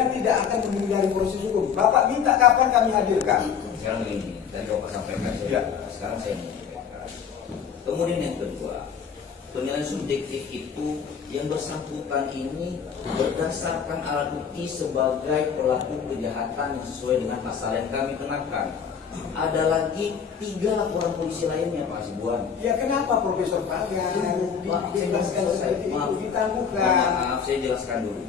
dan tidak akan menghindari proses hukum. Bapak minta kapan kami hadirkan? Sekarang ini, tadi Bapak sampaikan, Ya. sekarang saya mau sampaikan. Kemudian yang kedua, penilaian subjektif itu yang bersangkutan ini berdasarkan alat bukti sebagai pelaku kejahatan yang sesuai dengan pasal yang kami kenakan. Ada lagi 3 laporan polisi lainnya Pak Hasibuan. Ya kenapa Profesor Pagar dijelaskan seperti itu, ditangguhkan? Maaf, saya jelaskan dulu.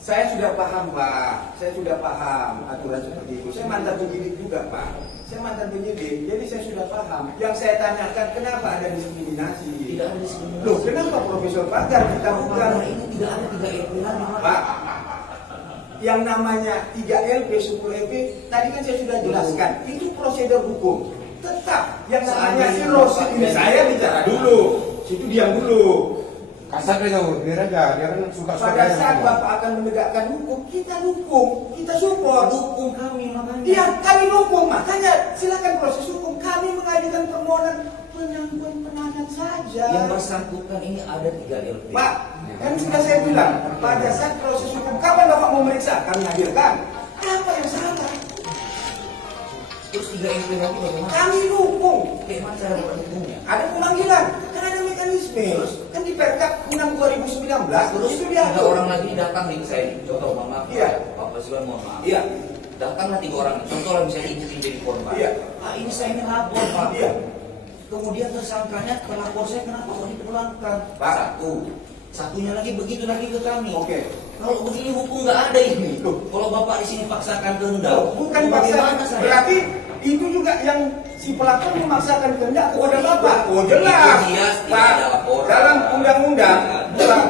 Saya sudah paham Pak, saya sudah paham aturan seperti itu. Saya mantan penyidik juga Pak, saya mantan penyidik, jadi saya sudah paham. Yang saya tanyakan kenapa ada diskriminasi? Tidak ada diskriminasi. Loh kenapa Profesor Pagar ditangguhkan? Ini tidak ada 3 LP lagi Pak, yang namanya 3 LP, 10 LP, tadi kan saya sudah jelaskan, itu prosedur hukum. Tetap yang namanya si Rosi ini, saya bicara dulu, situ diam dulu. Kasar dia tahu, biar aja, dia kan suka Pada saat Bapak akan menegakkan hukum, kita dukung, kita support. dukung kami makanya. Iya, kami dukung, makanya silakan proses hukum. Kami mengajukan permohonan penangguhan penahanan saja. Yang bersangkutan ini ada 3 LP. Pak, kan sudah saya bilang, pada saat proses hukum, kapan Bapak mau meriksa? Kami hadirkan. Apa yang salah? Terus 3 LP lagi bagaimana? Kami dukung. Bagaimana cara mendukungnya? Ada pemanggilan, kan ada mekanisme. Kan di Perkap 6 2019, Terus itu 3 diatur. orang lagi datang nih saya contoh, mohon maaf. Iya. Pak Presiden mohon maaf. Iya. Datanglah 3 orang. Contoh lah misalnya ibu jadi korban. Iya. Pak ini saya ini lapor Pak. Iya. Kemudian tersangkanya pelapor saya kenapa kok dipulangkan? Pak. Satunya lagi begitu lagi ke kami. Oke. Kalau begini hukum nggak ada ini. Loh. Kalau bapak di sini paksakan kehendak, Bukan bagaimana paksa, saya? berarti itu juga yang si pelapor memaksakan kehendak kepada Bapak. Oh jelas, Itu dia, tidak Pak. ada laporan. Dalam Undang-Undang Tidak.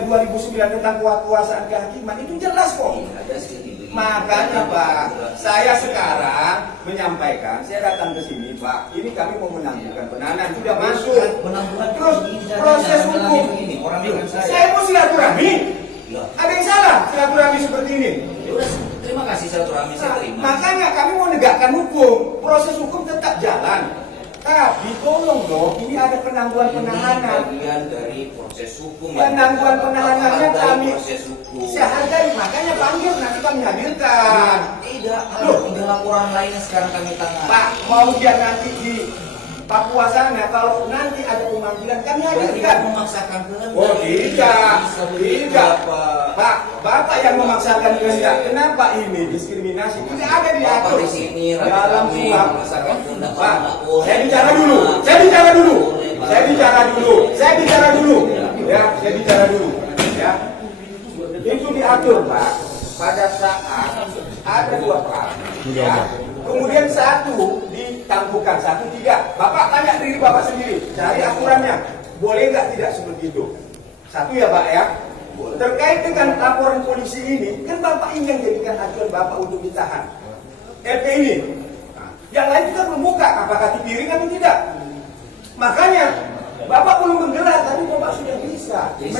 2009 tentang kekuasaan kehakiman itu jelas kok. Tidak ada seperti itu. Makanya Pak, saya sekarang menyampaikan, saya datang ke sini Pak, ini kami mau menangguhkan penahanan, sudah masuk. Penangguhan Terus begini, caranya, proses jangan hukum, begini, orang dengan saya mau silaturahmi. Ya. Ada yang salah silaturahmi seperti ini? Ya udah, terima kasih silaturahmi saya terima. Makanya kami mau menegakkan hukum, proses hukum tetap jalan. Tapi tolong dong, ini ada penangguhan penahanan. Ini bagian dari proses hukum. Penangguhan penahanannya Bapak kami hargai proses hukum. saya hargai, makanya panggil nanti kami hadirkan. Tidak, ada Loh. 3 laporan lain yang sekarang kami tangani. Pak, mau dia nanti di Papua sana, kalau nanti ada pemanggilan kami Berarti hadirkan. memaksakan kehendak. Oh tidak, Bisa begitu, tidak. Bapak. Pak, Bapak yang memaksakan kehendak. Kenapa ini diskriminasi? Tidak ada Bapak diatur di sini dalam rame-rame surat. memaksakan kehendak. Pak, Nggak boleh. saya bicara dulu. Saya bicara dulu. Saya bicara dulu. Saya bicara dulu. Ya, saya bicara dulu. Ya, itu diatur Pak. Pada saat ada 2 pelaku. Ya. Kemudian 1 ditangguhkan, 1 tidak. Bapak tanya diri Bapak sendiri, cari aturannya. Boleh nggak tidak seperti itu? 1 ya Pak ya. Terkait dengan laporan polisi ini, kan Bapak ingin jadikan acuan Bapak untuk ditahan. LP ini. Nah, yang lain kita belum buka, apakah dipiring atau tidak. Makanya Bapak belum menggelar, tapi Bapak sudah bisa. Ini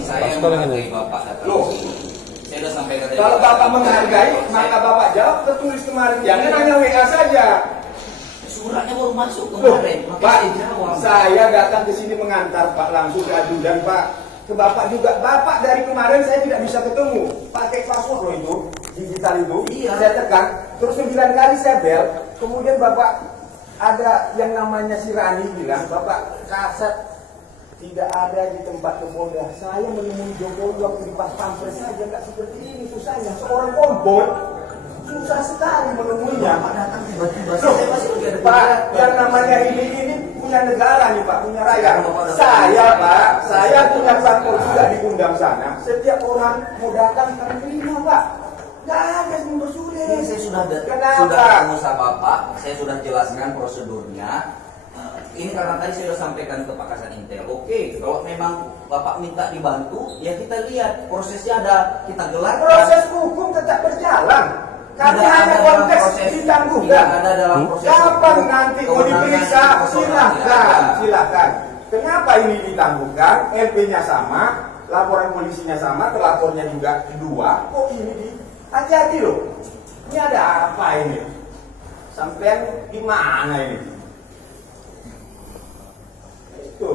saya menghargai Bapak datang. Loh. Saya sudah sampaikan tadi. Kalau Bapak menghargai, maka Bapak jawab tertulis kemarin. Jangan hanya WA saja. Suratnya baru masuk Loh, kemarin. Makanya Pak, saya jawab. saya datang ke sini mengantar Pak langsung ke Adu dan Pak ke Bapak juga. Bapak dari kemarin saya tidak bisa ketemu. Pakai password loh itu, digital itu. Iya. Saya tekan, terus 9 kali saya bel. Kemudian Bapak ada yang namanya si Rani bilang, Bapak kasat tidak ada di tempat Polda. Saya menemui Jokowi waktu di pas pampres saja nggak seperti ini susahnya. Seorang kompol susah sekali menemuinya. Bapak datang tiba-tiba. Loh, Saya masih lagi ada Pak, kegiatan. yang namanya ini punya negara nih Pak, punya rakyat. Saya Pak, saya punya parpol juga diundang sana. Setiap orang mau datang kami terima Pak. Nggak ada yang bersulit. Ini saya sudah Kenapa? ketemu sama Bapak, saya sudah jelaskan prosedurnya. Ini karena tadi saya sudah sampaikan ke Pak Kasat Intel. Oke, kalau memang Bapak minta dibantu, ya kita lihat prosesnya ada, kita gelar. Proses hukum tetap berjalan. Kami Tidak hanya ada dalam konteks proses- ditangguhkan. tidak ada dalam proses Kapan hukum, nanti mau kewenangan diperiksa? itu tidak Silahkan, ada. silahkan. Kenapa ini ditangguhkan? LP-nya sama, laporan polisinya sama, terlapornya juga 2. Kok ini di? Hati-hati loh. Ini ada apa ini? Sampean gimana ini? Itu.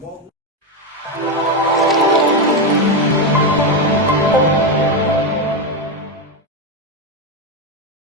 mau